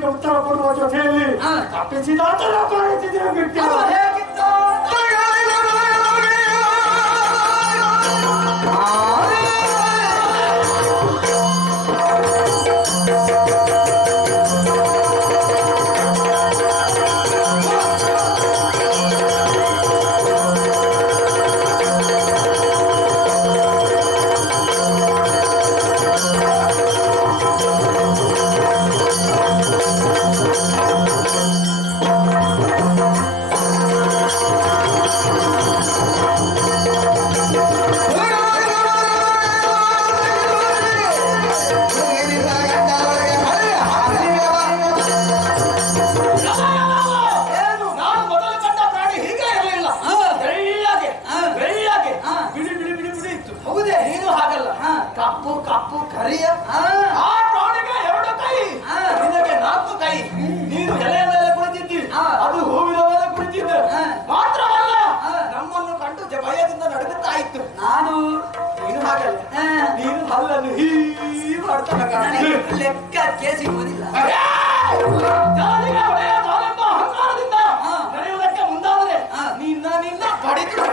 ಪ್ರಶ್ನೆಗೆ ಉತ್ತರ ಕೊಡುವ ಜೊತೆಯಲ್ಲಿ ತಪ್ಪಿಸಿದಾತ ಹೇಗಿತ್ತು ಲೆಕ್ಕ ಕೇಸಿ ಓದಿಲ್ಲ ನಡೆಯುವುದಕ್ಕೆ ಮುಂದಾದರೆ ನಿನ್ನ ಪಡೆದು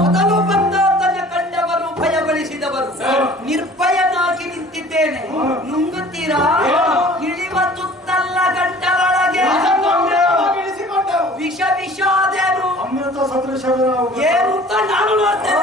ಮೊದಲು ಬಂದ ತನ್ನ ಕಂಡವರು ಭಯಗೊಳಿಸಿದವರು ನಿರ್ಭಯನಾಗಿ ನಿಂತಿದ್ದೇನೆ ನುಂಗುತ್ತೀರಾ ಇಳಿವ ತುತ್ತಲ್ಲ ಗಂಟಲೊಳಗೆ ವಿಷ ವಿಷಾದೇನು ಅಮೃತ ಸದೃಶ ಏನು ಅಂತ ನಾನು ನೋಡ್ತೇನೆ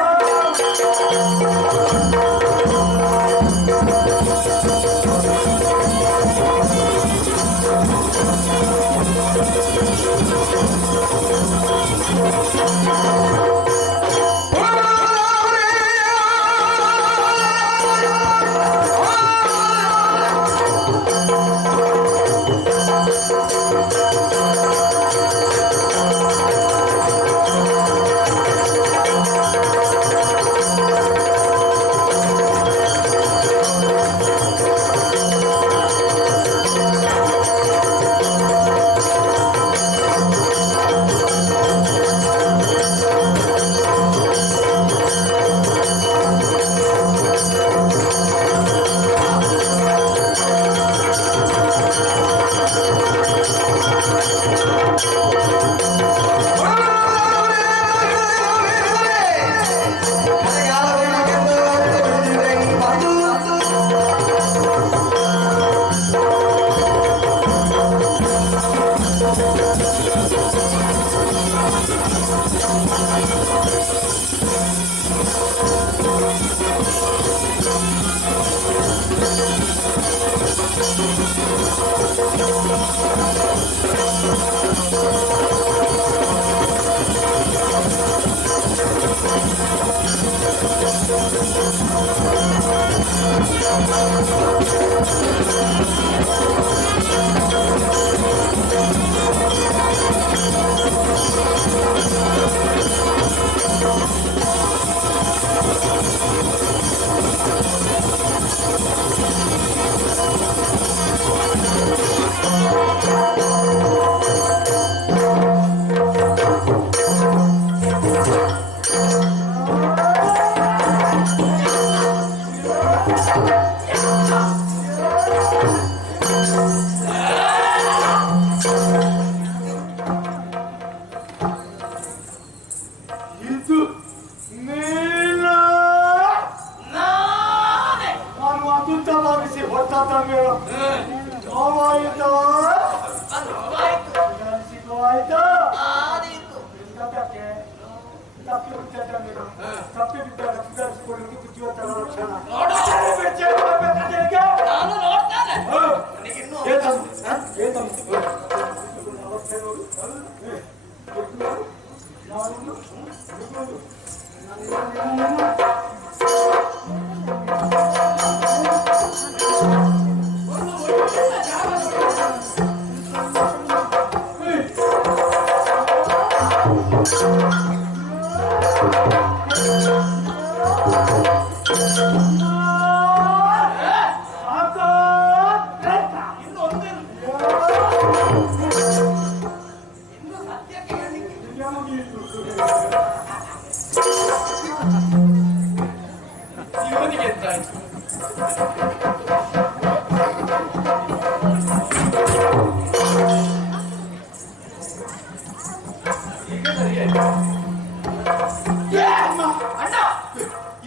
ಇವನಿಗೆ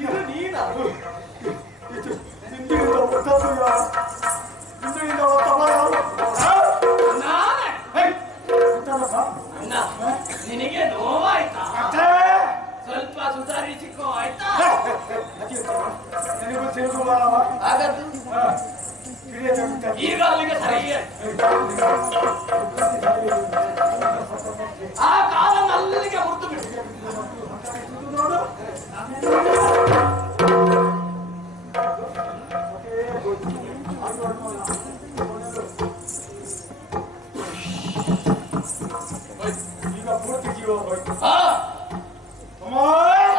ಇದು ನೀನ ಇದು ಹಿಂದಿನಿಂದ ಒತ್ತಲ್ಲ ಹಿಂದಿನಿಂದ ಒತ್ತಲ್ಲ ನಾನೇ ಎಂತದಪ್ಪ? ಅಣ್ಣ ನಿನಗೆ ನೋವಾಯ್ತಾ ಮತ್ತೆ? ಸ್ವಲ್ಪ ಸುಧಾರಿಸಿಕೋ ಆಯ್ತಾ ಅತಿ ಉತ್ತಮ. ನನಗೂ ಸೇರ್ಕೊಬಾರವ? ಹಾಗದ್ದು ಹಾ. ಹಿರಿಯದಾಗುತ್ತೆ. ಈಗ ಅಲ್ಲಿಗೆ ಸರಿಯೇ ಆ ಕಾಲನ್ನ ಅಲ್ಲಿಗೆ ಮುರಿದು ಬಿಡು ನೋಡು. ಈಗ ಪೂರ್ತಿ ಜೀವ ಹೋಯ್ತು. ಹಾ ಅಮ್ಮ!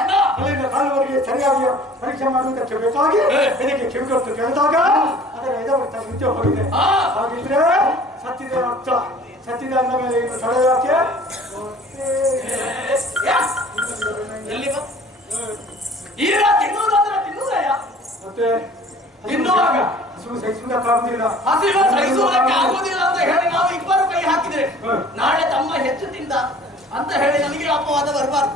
ಅಣ್ಣ ಅಲ್ಲಿಂದ ಕಾಲುವರೆಗೆ ಸರಿಯಾಗಿ ಪರೀಕ್ಷೆ ಮಾಡುವುದಕ್ಕೆ ಬೇಕಾಗಿ ಇದಕ್ಕೆ ಕಿವಿಗೊತ್ತು ಕೇಳಿದಾಗ ಅದರ ಎದವರ್ತ ನಿತ್ಯ ಹೋಗಿದೆ. ಹಾ ಹಾಗಿದ್ರೆ ಸತ್ತಿದೆ ಅರ್ಥ. ಸತ್ತಿದೆ ಅಂದ ಮೇಲೆ ಇನ್ನು ತಡೆಯೋಕೆ ಎಲ್ಲಿ ಬಾ ಈಗ ತಿನ್ನುವುದಂದ್ರೆ ತಿನ್ನುವುದಯ್ಯ ಮತ್ತೆ ತಿನ್ನುವಾಗ ಹಸಿವು ಸಹಿಸುವುದಕ್ಕಾಗುವುದಿಲ್ಲ. ಹಸಿರು ಸಹಿಸುವುದಕ್ಕೆ ಆಗುವುದಿಲ್ಲ ಅಂತ ಹೇಳಿ ನಾವು ಇಬ್ಬರು ಕೈ ಹಾಕಿದ್ರೆ ಹ್ಮ್. ನಾಳೆ ತಮ್ಮ ಹೆಚ್ಚು ತಿಂದ ಅಂತ ಹೇಳಿ ನನಗೆ ಅಪವಾದ ಬರಬಾರ್ದು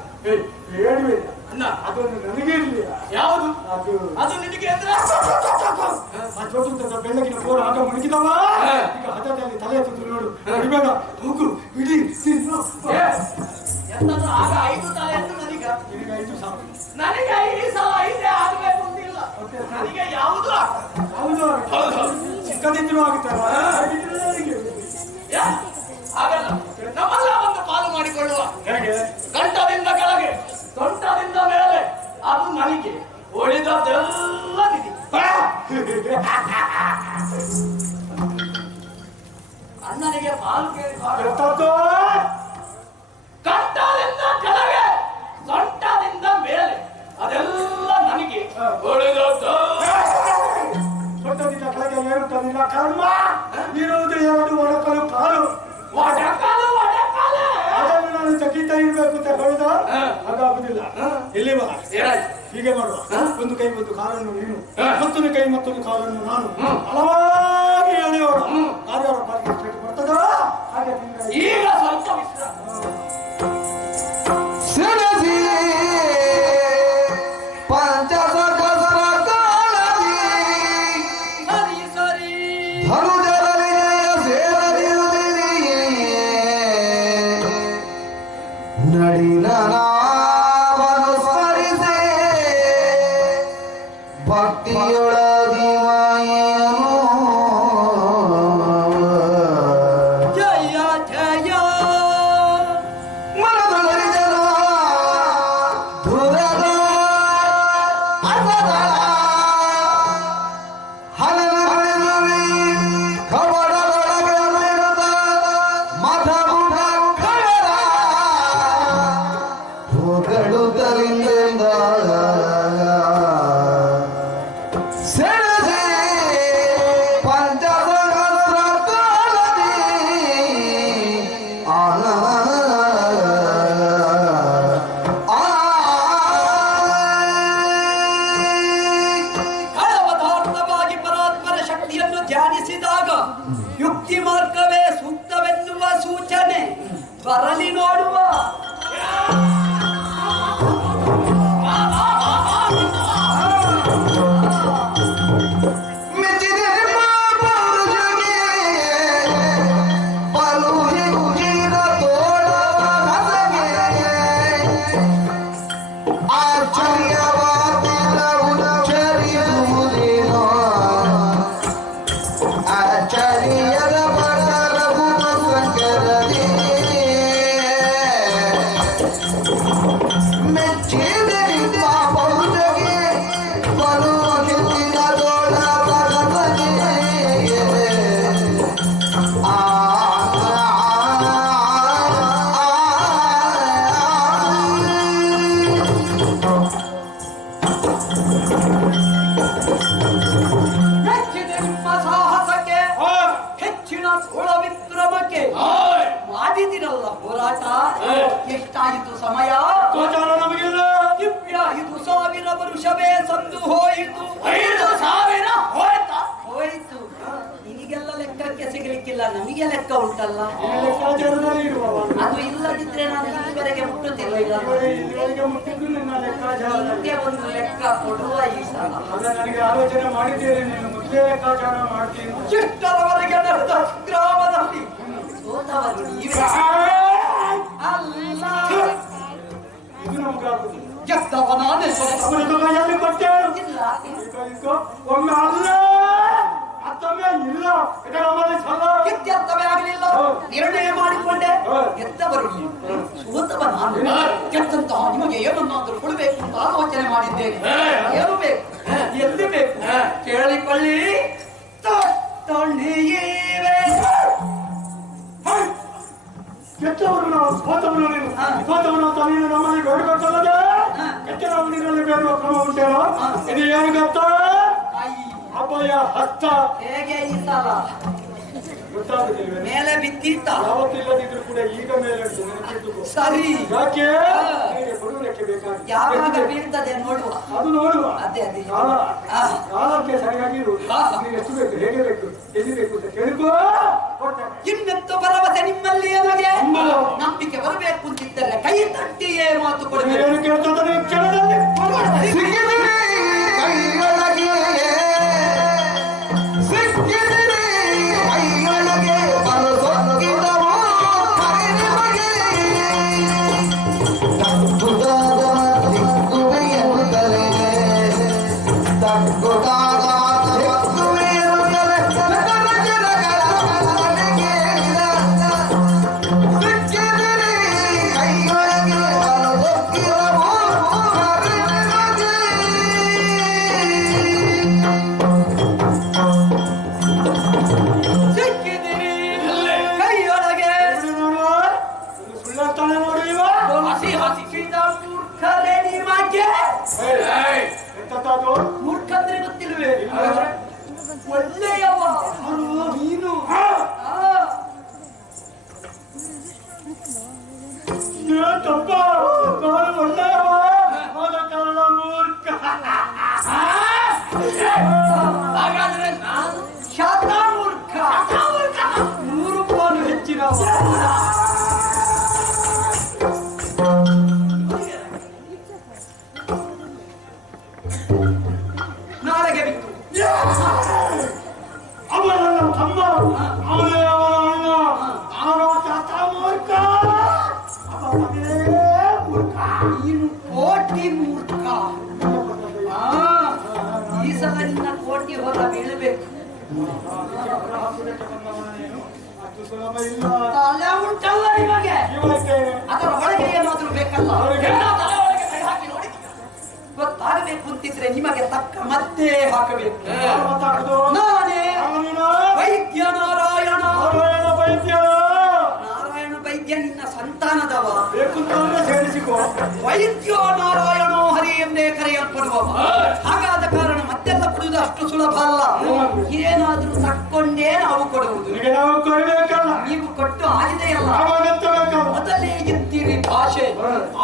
ಹೇಳುವೆ ಅಣ್ಣ ಅದೊಂದು ನನಗೆ ಇರಲಿಲ್ಲ. ಯಾವುದು ಅದು ಅದು ನಿನಗೆ ಅಂದ್ರೆ ಆ ಚೋಟುಂಟದ ಬೆಳ್ಳಗಿನ ಬೋರ ಆಗ ಮುಳುಗಿದವ ಈಗ ಹಠದಲ್ಲಿ ತಲೆ ಎತ್ತಿದ್ರು ನೋಡು. ಇವಾಗ ಹೋಗು ಇಡೀ ತಿನ್ನು. ಎಂತಂದ್ರೆ ಆಗ 5 ತಲೆ ಎಂದು ನನಗ ನಿನಗೆ 5 ಸಾಕು. ನನಗೆ ಈ ಸಲ 5 ಆಗಬೇಕು ಅಂತಿಲ್ಲ ನನಗೆ ಯಾವುದು ಹೌದು ಹೌದು ಚಿಕ್ಕದಿದ್ರು ಆಗುತ್ತಲ್ಲ ಹಾಗಿದ್ರೆ ನನಗೆ ಆಗಲ್ಲ ನಮ್ಮೆಲ್ಲ ಒಂದು ಪಾಲು ಮಾಡಿಕೊಳ್ಳುವ ಹೇಗೆ ಕಂಠದಿಂದ ಕೆಳಗೆ ಸೊಂಟದಿಂದ ಮೇಲೆ ಅದು ನನಗೆ ಉಳಿದದೆಲ್ಲ ನಿಧಿ ಅಣ್ಣನಿಗೆ ಪಾಲು ಕೇಳಿ ಎತ್ತದ್ದು? ಕಂಠದಿಂದ ಕೆಳಗೆ ಸೊಂಟದಿಂದ ಮೇಲೆ ಅದೆಲ್ಲ ನನಗೆ ಉಳಿದದ್ದು ಸೊಂಟದಿಂದ ಕೆಳಗೆ ಏರುತ್ತಲಿಲ್ಲ ಕರ್ಮ ಇರುವುದು 2 ಒಡಕಲು ಕಾಲು. ಒಡಕಾಲು ಒಡಕಾಲು ಅದನ್ನು ನಾನು ಚಕಿತ ಇರ್ಬೇಕು ಅಂತ ಹೇಳಿದ ಹಾಗಾಗುದಿಲ್ಲ. ಇಲ್ಲಿ ಬಾ ಏನಾಯ್ತು ಹೀಗೆ ಮಾಡುವ. ಒಂದು ಕೈ ಒಂದು ಕಾಲನ್ನು ನೀನು ಹಾ. ಮತ್ತೊಂದು ಕೈ ಮತ್ತೊಂದು ಕಾಲನ್ನು ನಾನು ಹಲವಾಗಿ ಎಳೆಯೋಣ. ಯಾರ್ಯಾರ ಪಾಲಿಗೆ ಎಷ್ಟು ಬರ್ತದ ಹಾಗೆ ತಿಂದ್ರೆ ಈಗ ಸ್ವಲ್ಪ ವಿಶ್ರಾಮ ಸರಿ ಸರಿ ಜಯ ಜಯ ಪದಾರ್ಥವಾಗಿ ಪರಾತ್ಮರ ಶಕ್ತಿಯನ್ನು ಧ್ಯಾನಿಸಿದಾಗ ಯುಕ್ತಿ ಮಾರ್ಗವೇ ಸೂಕ್ತವೆನ್ನುವ ಸೂಚನೆ ಬರಲಿ ನೋಡುವ ಹೆಚ್ಚಿನ ನಿಮ್ಮ ಸಾಹಸಕ್ಕೆ ಹೆಚ್ಚಿನ ಕುಳ ವಿಕ್ರಮಕ್ಕೆ ಮಾಡಿದಿರಲ್ಲ ಹೋರಾಟ ಎಷ್ಟಾಯಿತು ಸಮಯ ಗೋಚಾರ ನಮಗಿಲ್ಲ. ದಿವ್ಯ 5,000 ವರುಷವೇ ಸಂದು ಹೋಯಿತು 5,000 ಹೋಯ್ತಾ ಹೋಯಿತು ನಿನಗೆಲ್ಲ ಲೆಕ್ಕಕ್ಕೆ ಸಿಗಲಿಕ್ಕಿಲ್ಲ ನಮಗೆ ಹೀಗೆ ಲೆಕ್ಕ ಉಂಟಲ್ಲ, ಈ ಲೆಕ್ಕಾಚಾರದಲ್ಲಿ ಇರುವವ ಅದು ಇಲ್ಲದಿದ್ರೆ ನಾನು ಇಲ್ಲಿವರೆಗೆ ಮುಟ್ಟುತ್ತಿಲ್ಲ. ಇಲ್ಲಿವರೆಗೆ ಮುಟ್ಟಿದ್ದು ನಿನ್ನ ಲೆಕ್ಕಾಚಾರ. ನಿಮಗೆ ಒಂದು ಲೆಕ್ಕ ಕೊಡುವ ಈ ಸಲ. ಅದ ನನಗೆ ಆಲೋಚನೆ ಮಾಡಿದ್ದೇನೆ, ನೀನು ಮೊದಲೇ ಲೆಕ್ಕಾಚಾರ ಮಾಡ್ತೀನಿ. ಎಷ್ಟರವರೆಗೆ ನಡೆದ ಗ್ರಾಮದಲ್ಲಿ ಸೋತವರು ನೀವೇ ಅಲ್ಲ. ಇದು ನಮ್ಗಾಗುದು. ಗೆದ್ದವ ನಾನೇ. ಅವರದ್ದು ಕೈಯಲ್ಲಿ ಕೊಟ್ಟೆ ಇಲ್ಲ, ಇದ್ಕೋ. ಒಮ್ಮೆ ಅಲ್ಲ ಮತ್ತೊಮ್ಮೆ ಇಲ್ಲ. ಇದರ ಮೇಲೆ ಸಲ್ಲ. ಇತ್ಯರ್ಥವೇ ಆಗಲಿಲ್ಲ. ನಿರ್ಣಯ ಮಾಡಿಕೊಂಡೆ. ಗೆದ್ದವರು ನೀವು, ಸೋತವ ನಾನು. ಗೆದ್ದಂತಹ ನಿಮಗೆ ಏನನ್ನಾದರೂ ಕೊಡಬೇಕು ಅಂತ ಆಲೋಚನೆ ಮಾಡಿದ್ದೇನೆ. ಏನು ಬೇಕು, ಎಲ್ಲಿ ಬೇಕು ಕೇಳಿಕೊಳ್ಳಿ. ತೊಟ್ಟೊಳ್ಳಿಯೇ ಕೆಟ್ಟವರು ನಾವು, ಸೋತವರು ನೀನು. ಸೋತವರು ಅಂತ ನೀನು ನಮ್ಮಲ್ಲಿ ಬೇಡಬೇಕಲ್ಲದೆ ಕೆಟ್ಟರ ನೀರಲ್ಲಿ ಬೇಡುವ ಕ್ರಮ ಉಂಟೇನೋ? ಇದು ಏನು ಗೊತ್ತಾ? ಅಭಯ ಹಸ್ತ. ಹೇಗೆ ಈ ಸಲ ಗೊತ್ತಾಗುತ್ತಿಲ್ವೇ? ಮೇಲೆ ಬಿದ್ದಿತ್ತ ಯಾವತ್ತಿಲ್ಲದಿದ್ರು ಕೂಡ ಈಗ ಮೇಲೆ ಉಂಟು, ನೆನಪಿಟ್ಟುಕೋ. ಸರಿ. ಯಾಕೆ ನಿನಗೆ ಕೊಡುವುದಕ್ಕೆ ಬೇಕಾಗಿ ಯಾವಾಗ ಬೀಳ್ತದೆ ನೋಡುವ. ಅದು ನೋಡುವ. ಅದೇ ಅದೇ ಕಾಲ ಆ. ಕಾಲಕ್ಕೆ ಸರಿಯಾಗಿ ಇರು. ನಿನಗೆ ಎಷ್ಟು ಬೇಕು, ಹೇಗೆ ಬೇಕು, ಎಲ್ಲಿ ಬೇಕು ಅಂತ ಕೇಳಿಕೋ, ಕೊಡ್ತೇನೆ. ಇನ್ನೆಂತ ಭರವಸೆ ನಿಮ್ಮಲ್ಲಿ ನಮಗೆ? ಹ್ಮ್. ನಂಬಿಕೆ ಬರಬೇಕು ಅಂತಿದ್ದರೆ ಕೈ ತಟ್ಟಿಯೇ ಮಾತು ಕೊಡಬೇಕು. ಏನು ಕೇಳ್ತದೆ ಈ ಕ್ಷಣದಲ್ಲಿ? ಸಿಕ್ಕಿದಿರಿ ಕೈಯೊಳಗೆ. ಸುಳ್ಳಾಗ್ತಾನೆ ನೋಡಿ ಇವ. ಹಸಿ ಹಸಿದ ಮೂರ್ಖರೇ ನಿಮಗೆ. ಎಂತದ್ದು? ಮೂರ್ಖಂದ್ರೆ ಗೊತ್ತಿಲ್ವೇ? ಒಳ್ಳೆಯವ ನೀನು. ತಪ್ಪ, ನಾನು ಒಳ್ಳೆಯವ, ಆದ ಕಾರಣ ಮೂರ್ಖ. ಹಾಗಾದ್ರೆ ನಾನು ಶತ ಮೂರ್ಖ. 100 ಪಾಲು ಹೆಚ್ಚಿನ ನಾಳೆಗೆ ಬಿತ್ತು. ಅವನನ್ನ ತಮ್ಮ, ಅವನೇ ಅವನ ಅಣ್ಣ, ಅವನ ತಾತ ಮೂರ್ಖ, ಅವನೇ ಮೂರ್ಖ. ನೀನು ಕೋಟಿ ಮೂರ್ಖ. ಈ ಸಲ ನಿನ್ನ ಕೋಟಿ ಹೊರ ಬೀಳಬೇಕು. ಅಷ್ಟು ಸುಲಭ ಇಲ್ಲ. ತಲೆ ಉಂಟಲ್ಲ ನಿಮಗೆ, ಇವತ್ತೇನೆ ಅದರ ಒಳಗೆ ಏನಾದ್ರೂ ಬೇಕಲ್ಲ. ಅವರಿಗೆ ತಲೆ ಒಳಗೆ ಕೈ ಹಾಕಿ ನೋಡಿದ್ದೀರಾ? ಗೊತ್ತಾಗಬೇಕು ಅಂತಿದ್ರೆ ನಿಮಗೆ ತಕ್ಕ ಮತ್ತೆ ಹಾಕಬೇಕು. ಯಾರು ಮಾತಾಡುದು? ನಾನೇ ಅವನಿನ ವೈದ್ಯ ನಾರಾಯಣ. ನಾರಾಯಣ ವೈದ್ಯ. ನಾರಾಯಣ ವೈದ್ಯ ನಿನ್ನ ಸಂತಾನದವ. ಬೇಕು ಅಂತಂದ್ರೆ ಸೇರಿಸಿಕೋ. ವೈದ್ಯೋ ನಾರಾಯಣೋ ಹರಿ ಎಂದೇ ಕರೆಯಲ್ಪಡುವವ. ಹಾಗಾದ ಕಾರಣ ಮತ್ತೆಲ್ಲ ಕೊಡುವುದು ಅಷ್ಟು ಸುಲಭ ಅಲ್ಲ. ಏನಾದ್ರೂ ತಕ್ಕೊಂಡೇ ನಾವು ಕೊಡುವುದು. ನಿನಗೆ ನಾವು ಕೊಡಬೇಕಲ್ಲ, ನೀವು ಕೊಟ್ಟು ಆಗಿದೆಯಲ್ಲ. ನಾವಾಗತ್ತಬೇಕಲ್ಲ. ಮೊದಲೇ ಇದ್ದೀರಿ ಭಾಷೆ.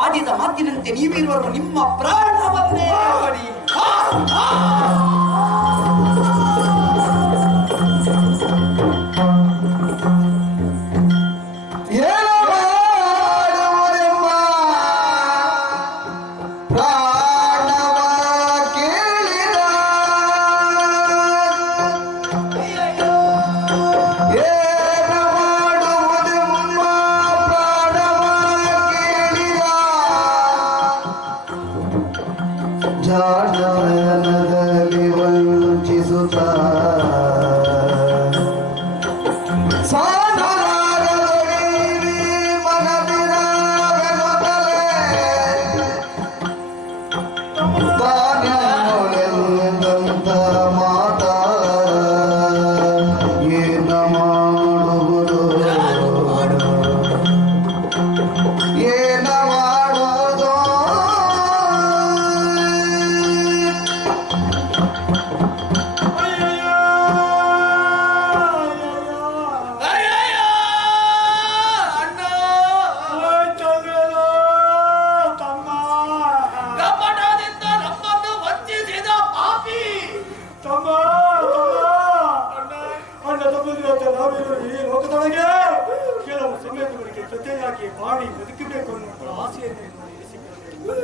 ಆಡಿದ ಮಾತಿನಂತೆ ನೀವಿರುವರು ನಿಮ್ಮ ಪ್ರಾಣವನ್ನೇ ಕೊಡಿ. ಜಾಣತನದಲ್ಲಿ ವಂಚಿಸುತ್ತ ಸಾಧನಾಗದೊಡೀರಿ ಮನದಿನ ಬೆನುತಲೆ ತಾನೆನ್ನುಳೆಂದಂತ ಮಾತ ಏನ ಮಾಡುವುದು ಏನ ಮಾಡುವುದು ಅಯ್ಯಯ್ಯೋ, ನಾವಿರೋ ಈ ಲೋಕದೊಳಗೆ ಕೆಲವು ಸಂಗತಿಗಳಿಗೆ ಜೊತೆಯಾಗಿ ಬಾಳಿ ಬದುಕಬೇಕು ಅನ್ನುವ ಆಸೆಯನ್ನು ಇರಿಸಿಕೊಂಡೆ.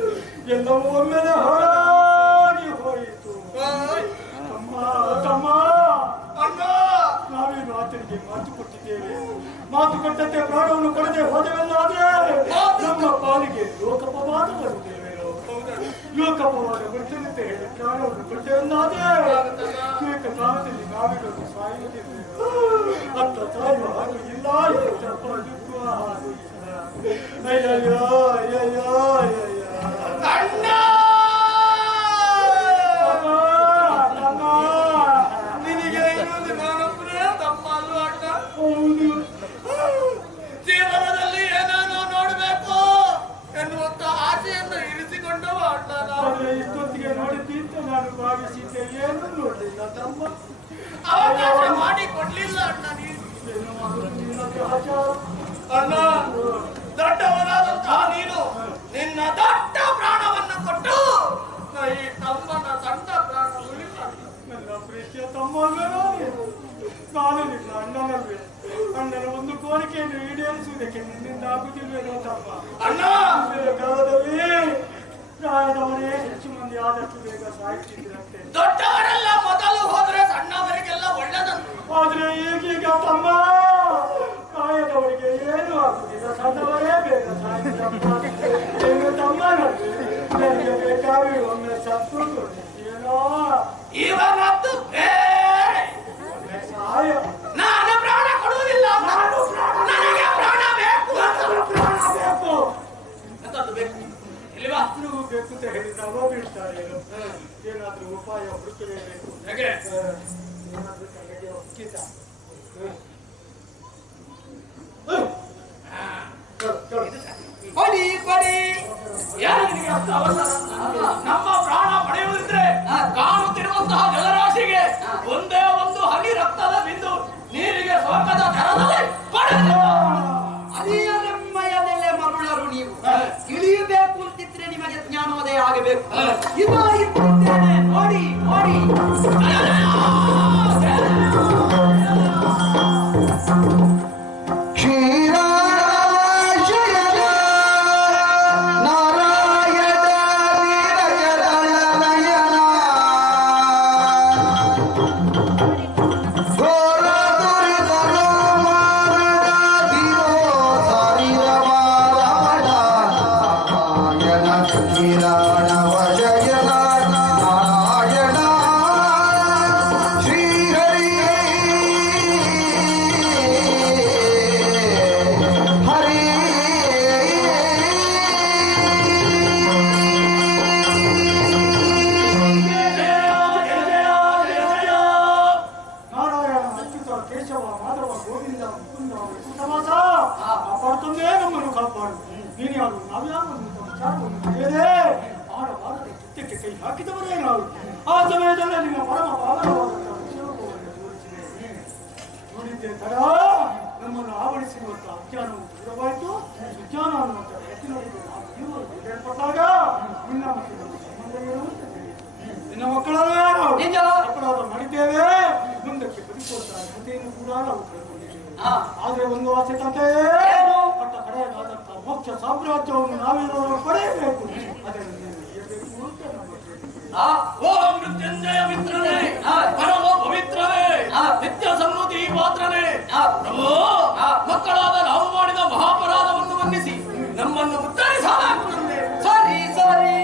ಎಲ್ಲವೂ ಒಮ್ಮೆಲೆ ಹಾಳಾಗಿ ಹೋಯಿತು. ತಮ್ಮ ತಮ್ಮ ನಾವೇನು ಆತನಿಗೆ ಮಾತು ಕೊಟ್ಟಿದ್ದೇವೆ. ಮಾತು ಕೊಟ್ಟಂತೆ ಪ್ರಾಣವನ್ನು ಕೊಡದೆ ಹೋದೆವೆಂದಾದ್ರೆ ನಮ್ಮ ಪಾಲಿಗೆ ಲೋಕಪವಾದ ಬರುತ್ತೇವೇನೋ. ಲೋಕಪವಾದ ಬರ್ತೇನೆ ಹೇಳಿ ಪ್ರಾಣವನ್ನು ಕೊಟ್ಟೆವೆಂದಾದ್ರೆ ಏಕಕಾಲದಲ್ಲಿ ನಾವಿರೋದು ಸಾಯುವುದಿಲ್ಲ. ಅತ್ತ ಸಾಯುವ ಹಾಗೂ ಇಲ್ಲ, ಇತ್ತ ಬದುಕುವ ಹಾಗೂ ಇಲ್ಲ. ಅಯ್ಯಯ್ಯೋ ಅಯ್ಯಯ್ಯೋ ಅಯ್ಯಯ್ಯೋ. ನಿನಗೆ ಇನ್ನೊಂದು ನಾನೊಬ್ಬನೇ ತಮ್ಮ ಅಲ್ವಾ ಅಣ್ಣ? ಜೀವನದಲ್ಲಿ ಏನೇನೋ ನೋಡ್ಬೇಕು ಎನ್ನುವಂತ ಆಸೆಯನ್ನು ಇರಿಸಿಕೊಂಡವ ಅಣ್ಣ ನಾವು. ಆದ್ರೆ ಇಷ್ಟೊತ್ತಿಗೆ ನೋಡುತ್ತಿದ್ದ ನಾನು ಭಾವಿಸಿದ್ದೆ, ಏನು ನೋಡಲಿಲ್ಲ ತಮ್ಮ. ಅವಕಾಶ ಮಾಡಿ ಕೊಡ್ಲಿಲ್ಲ ಅಣ್ಣ ನೀನು. ಏನು ಮಾಡೋದು ನಿನ್ನದೇ ಆಚಾರ. ಅಣ್ಣ, ದೊಡ್ಡವನಾದಂತಹ ನೀನು ನಿನ್ನ ದೊಡ್ಡ ಪ್ರಾಣವನ್ನು ಕೊಟ್ಟು ಈ ತಮ್ಮನ ಸಣ್ಣ ಪ್ರಾಣ ಉಳಿಲ್ಲ. ನನ್ನ ಪ್ರೀತಿಯ ತಮ್ಮಲ್ವೇನೋ ನೀನು. ನಾನು ನಿನ್ನ ಅಣ್ಣನಲ್ವೇ. ಅಣ್ಣನ ಒಂದು ಕೋರಿಕೆಯನ್ನು ಈಡೇರಿಸುವುದಕ್ಕೆ ನಿನ್ನಿಂದ ಆಗುತ್ತಿಲ್ವೇನೋ ತಮ್ಮ. ಅಣ್ಣ, ಕಾಲದಲ್ಲಿ ಪ್ರಾಯದವರೇ ಹೆಚ್ಚು ಮಂದಿ ಆದಷ್ಟು ಬೇಗ ಸಾಯುತ್ತಿದ್ದರಂತೆ. ದೊಡ್ಡವರೆಲ್ಲ ಮೊದಲು ಹೋದ್ರೆ ಸಣ್ಣವರಿಗೆಲ್ಲ ಒಳ್ಳೆದಂತೆ. ಆದ್ರೆ ಈಗೀಗ ತಮ್ಮ ಪ್ರಾಯದವರಿಗೆ ಏನು ಆಗುತ್ತಿಲ್ಲ, ಸಣ್ಣವರೇ ಬೇಗ ಸಾಯುತ್ತಮ್ಮ. ಏನು ತಮ್ಮ ನನಗೆ ಬೇಕಾಗಿ ಒಮ್ಮೆ ಸತ್ತು ಏನೋ ಇವನದ್ದು ಬೇರೆ. ಒಮ್ಮೆ ಸಹಾಯ. ನಾನು ಪ್ರಾಣ ಕೊಡುವುದಿಲ್ಲ. ನನಗೆ ಪ್ರಾಣ ಬೇಕು. ಪ್ರಾಣ ಬೇಕು. ಎಂತದ್ದು ಬೇಕು? ಇಲ್ವಾ? ನೀವು ಬೇಕು ಅಂತ ಹೇಳಿ ನಾವು ಬೀಳ್ತಾರೆ. ಏನಾದ್ರೂ ಉಪಾಯ ಹುಡುಕಲೇಬೇಕು. ಹೇಗೆ? ಏನಾದ್ರೂ ಕಣ್ಣಿಗೆ ಒಕ್ಕಿತ. ಕೊಡಿ ಕೊಡಿ. ಯಾರು ನಿನಗೆ ಅಷ್ಟು ಅವಸರ? ನಮ್ಮ ಪ್ರಾಣ ಪಡೆಯುವುದಿದ್ರೆ ಕಾಣುತ್ತಿರುವಂತಹ ಜಲರಾಶಿಗೆ ಒಂದೇ ಒಂದು ಹನಿ ರಕ್ತದ ಬಿಂದು ನೀರಿಗೆ ಸೋಕದ ದರದಲ್ಲಿ ಪಡೆದು ಅದೇ ನೆಮ್ಮಯದಲ್ಲೇ ಮರುಳರು ನೀವು. ತಿಳಿಯಬೇಕು ಅಂತಿದ್ರೆ ನಿಮಗೆ ಜ್ಞಾನೋದಯ ಆಗಬೇಕು. ಇದು ಇದ್ದೇನೆ ನೋಡಿ ನೋಡಿ. ಹಾಕಿದವರೇ ನಾವು. ಆ ಸಮಯದಲ್ಲಿ ನಿಮ್ಮ ಪರಮ ಪಾವನವಾದಂತಹ ಶಿವಭೋಗವನ್ನು ತೋರಿಸಿದೆ. ನೋಡಿದ್ದೆ ತಡ ನಮ್ಮನ್ನು ಆವರಿಸಿರುವಂತ ಅಜ್ಞಾನವು ದೂರವಾಯಿತು. ಸುಜ್ಞಾನ ಅನ್ನುವಂಥ ವ್ಯಕ್ತಿಗಳಿಗೆ ನಾವು ಜೀವನವನ್ನು ಏರ್ಪಟ್ಟಾಗ ನಿನ್ನ ಮತ್ತು ನಮ್ಮ ಸಂಬಂಧ ಇರುವಂತೆ ನಿನ್ನ ಮಕ್ಕಳಲ್ಲೇ ನಾವು ನಿಜ ಅಪರಾಧ ಮಾಡಿದ್ದೇವೆ. ಮುಂದಕ್ಕೆ ಬದುಕುವಂತ ಅರ್ಹತೆಯನ್ನು ಕೂಡ ನಾವು ಕಳ್ಕೊಂಡಿದ್ದೇವೆ. ಆದ್ರೆ ಒಂದು ಆಸೆ ತಂದೆ, ಪಟ್ಟ ಕಡೆಯದಾದಂತಹ ಮೋಕ್ಷ ಸಾಮ್ರಾಜ್ಯವನ್ನು ನಾವೇನಾದರೂ ಪಡೆಯಬೇಕು. ಅದನ್ನು ನೀನು ಇರಬೇಕು ಅಂತ ನಮ್ಮ ಓ ಮೃತ್ಯುಂಜಯ ಮಿತ್ರನೇ, ಪರಮ ಪವಿತ್ರನೇ, ನಿತ್ಯ ಸನ್ಮತಿ ಪಾತ್ರನೇ, ಪ್ರಭು ಮಕ್ಕಳಾದ ನಾವು ಮಾಡಿದ ಮಹಾಪರಾಧವನ್ನು ಮನ್ನಿಸಿ ನಮ್ಮನ್ನು ಉದ್ಧರಿಸಲಾಗುತ್ತದೆ. ಸರಿ ಸರಿ.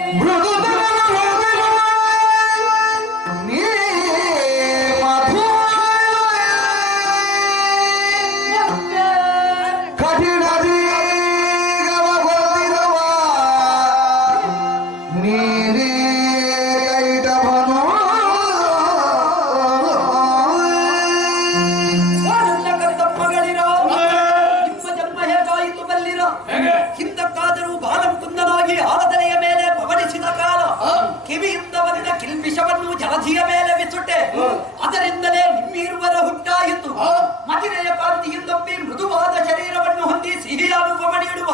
ಹಿಂದಕ್ಕಾದರೂ ಬಾಲಮುಕುಂದನಾಗಿ ಆಲದನೆಯ ಮೇಲೆ ಪವನಿಸಿದ ಕಾಲ ಕಿವಿಯಿಂದ ಬಂದ ಕಿಲ್ಬಿಷವನ್ನು ಜಲಧಿಯ ಮೇಲೆ ಬಿಸುಟ್ಟೆ. ಅದರಿಂದಲೇ ನಿಮ್ಮಿರುವರ ಹುಟ್ಟಾಯಿತು. ಮದಿರೆಯ ಕಾಂತಿಯಿಂದೊಪ್ಪಿ ಮೃದುವಾದ ಶರೀರವನ್ನು ಹೊಂದಿ ಸಿಹಿಯಾಗುವ ಮಣಿಯಿಡುವ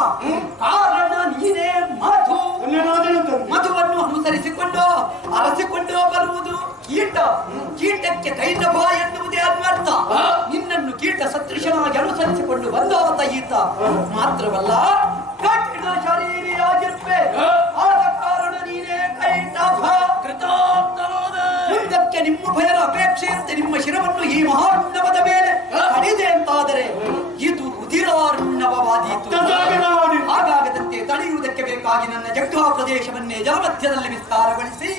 ಕಾರಣ ನೀನೇ ಮಧು. ಮಧುವನ್ನು ಅನುಸರಿಸಿಕೊಂಡು ಅರಸಿಕೊಂಡು ಬರುವುದು ಕೀಟ ಕೀಟಕ್ಕೆ ಕೈಟಭ ಎನ್ನುವುದೇ ಅನ್ವರ್ಥ. ನಿನ್ನನ್ನು ಕೀಟ ಸದೃಶನಾಗಿ ಅನುಸರಿಸಿಕೊಂಡು ಬಂದವತ ಈತ ಮಾತ್ರವಲ್ಲ, ಕಠಿಣ ಶರೀರಿಯಾಗಿರ್ಪೆ. ಆದ ಕಾರಣ ನೀನೇ ಕೈಟಭ. ಮುಂದಕ್ಕೆ ನಿಮ್ಮ ಭಯದ ಅಪೇಕ್ಷೆಯಂತೆ ನಿಮ್ಮ ಶಿರವನ್ನು ಈ ಮಹಾರ್ಣವದ ಮೇಲೆ ಕಡಿದೆ ಅಂತಾದರೆ ಇದು ರುಧಿರಾರ್ಣವವಾದೀತು. ಹಾಗಾಗದಂತೆ ತಡೆಯುವುದಕ್ಕೆ ಬೇಕಾಗಿ ನನ್ನ ಜಗ್ಗಾ ಪ್ರದೇಶವನ್ನೇ ಜಲಮಧ್ಯದಲ್ಲಿ ವಿಸ್ತಾರಗೊಳಿಸಿ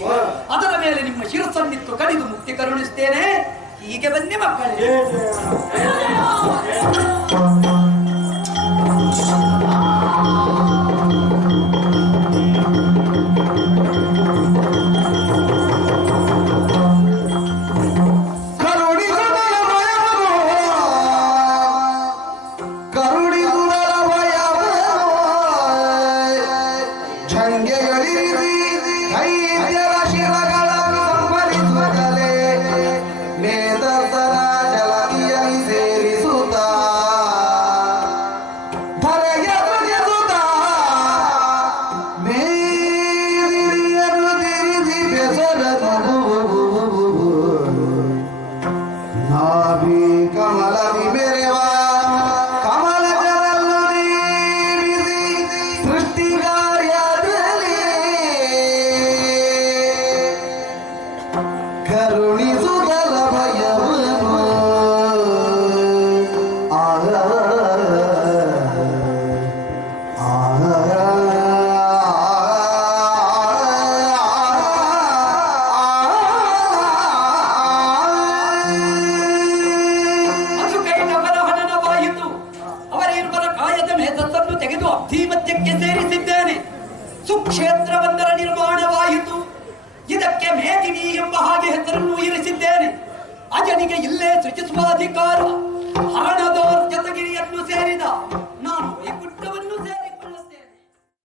ಅದರ ಮೇಲೆ ನಿಮ್ಮ ಶಿರಸ್ಸನ್ನಿತ್ತು ಕಡಿದು ಮುಕ್ತಿ ಕರುಣಿಸುತ್ತೇನೆ. ಹೀಗೆ ಬನ್ನಿ ಮಕ್ಕಳೇ. ಸುಕ್ಷೇತ್ರವೊಂದರ ನಿರ್ಮಾಣವಾಯಿತು. ಇದಕ್ಕೆ ಮೇದಿನಿ ಎಂಬ ಹಾಗೆ ಹೆಸರನ್ನು ಇರಿಸಿದ್ದೇನೆ. ಅಜನಿಗೆ ಇಲ್ಲೇ ಸೃಜಿಸುವ ಅಧಿಕಾರ. ಹರಣದೋರ್ ಜತಗಿರಿಯನ್ನು ಸೇರಿದ